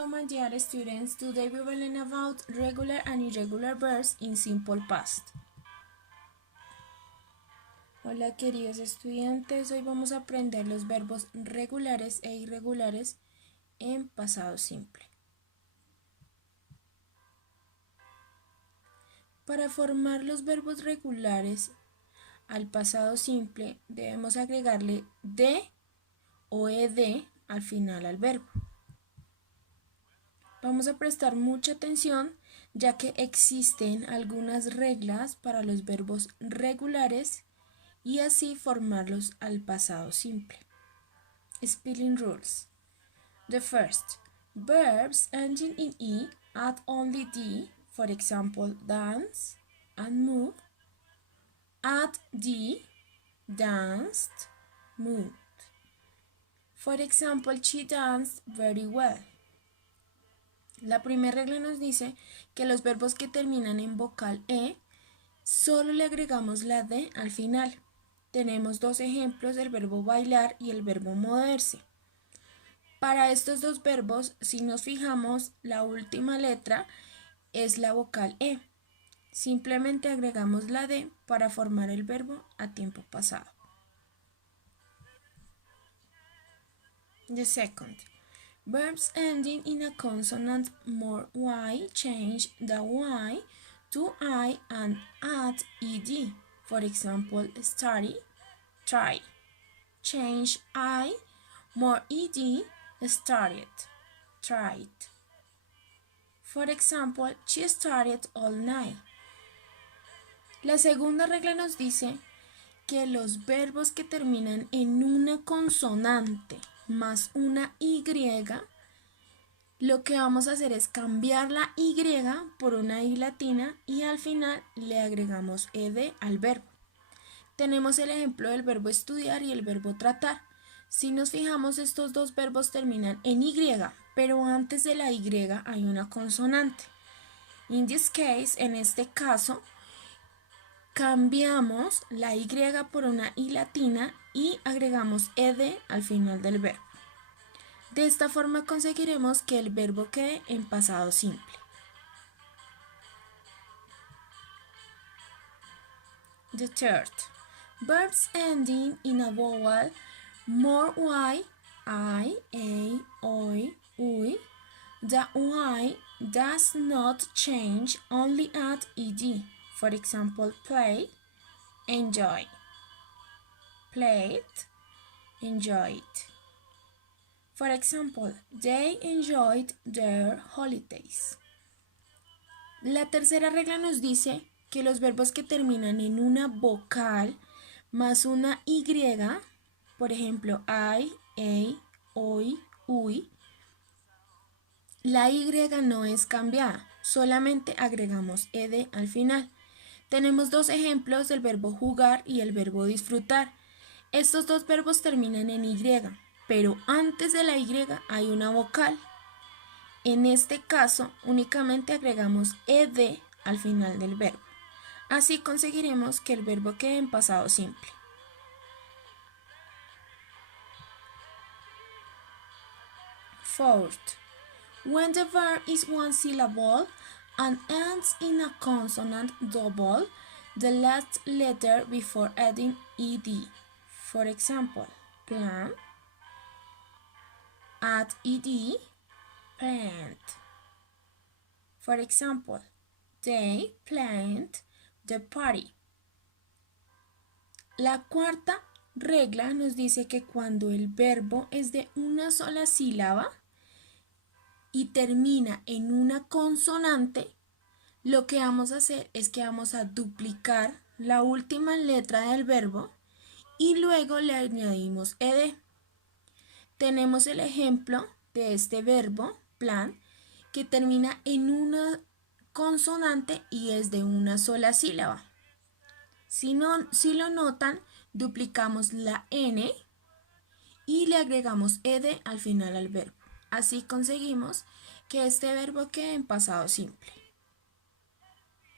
Hello, my dear students. Today we will learn about regular and irregular verbs in simple past. Hola, queridos estudiantes. Hoy vamos a aprender los verbos regulares e irregulares en pasado simple. Para formar los verbos regulares al pasado simple, debemos agregarle de o ed al final al verbo. Vamos a prestar mucha atención ya que existen algunas reglas para los verbos regulares y así formarlos al pasado simple. Spelling rules. The first, verbs ending in E add only D, for example, dance and move. Add D, danced, moved. For example, she danced very well. La primera regla nos dice que los verbos que terminan en vocal E solo le agregamos la D al final. Tenemos dos ejemplos del verbo bailar y el verbo moverse. Para estos dos verbos, si nos fijamos, la última letra es la vocal E. Simplemente agregamos la D para formar el verbo a tiempo pasado. The second. Verbs ending in a consonant more Y change the Y to I and add ed. For example, study, try. Change I, more ed, started, tried. For example, she studied all night. La segunda regla nos dice que los verbos que terminan en una consonante más una Y, lo que vamos a hacer es cambiar la Y por una I latina y al final le agregamos ed al verbo. Tenemos el ejemplo del verbo estudiar y el verbo tratar. Si nos fijamos, estos dos verbos terminan en Y, pero antes de la Y hay una consonante. In this case, en este caso, cambiamos la Y por una I latina y agregamos ed al final del verbo. De esta forma conseguiremos que el verbo quede en pasado simple. The third. Verbs ending in a vowel more Y, I, A, OI, UI. The Y does not change, only add ed. For example, play, enjoy. Played, enjoyed. For example, they enjoyed their holidays. La tercera regla nos dice que los verbos que terminan en una vocal más una Y, por ejemplo, I, A, OI, UI, la Y no es cambiada, solamente agregamos ed al final. Tenemos dos ejemplos del verbo jugar y el verbo disfrutar. Estos dos verbos terminan en Y, pero antes de la Y hay una vocal. En este caso, únicamente agregamos ed al final del verbo. Así conseguiremos que el verbo quede en pasado simple. Fourth, when the verb is one syllable and ends in a consonant double the last letter before adding ed. For example, plan, add ed, plant. For example, they planned the party. La cuarta regla nos dice que cuando el verbo es de una sola sílaba y termina en una consonante, lo que vamos a hacer es que vamos a duplicar la última letra del verbo y luego le añadimos ed. Tenemos el ejemplo de este verbo, plan, que termina en una consonante y es de una sola sílaba. Si lo notan, duplicamos la n y le agregamos ed al final al verbo. Así conseguimos que este verbo quede en pasado simple.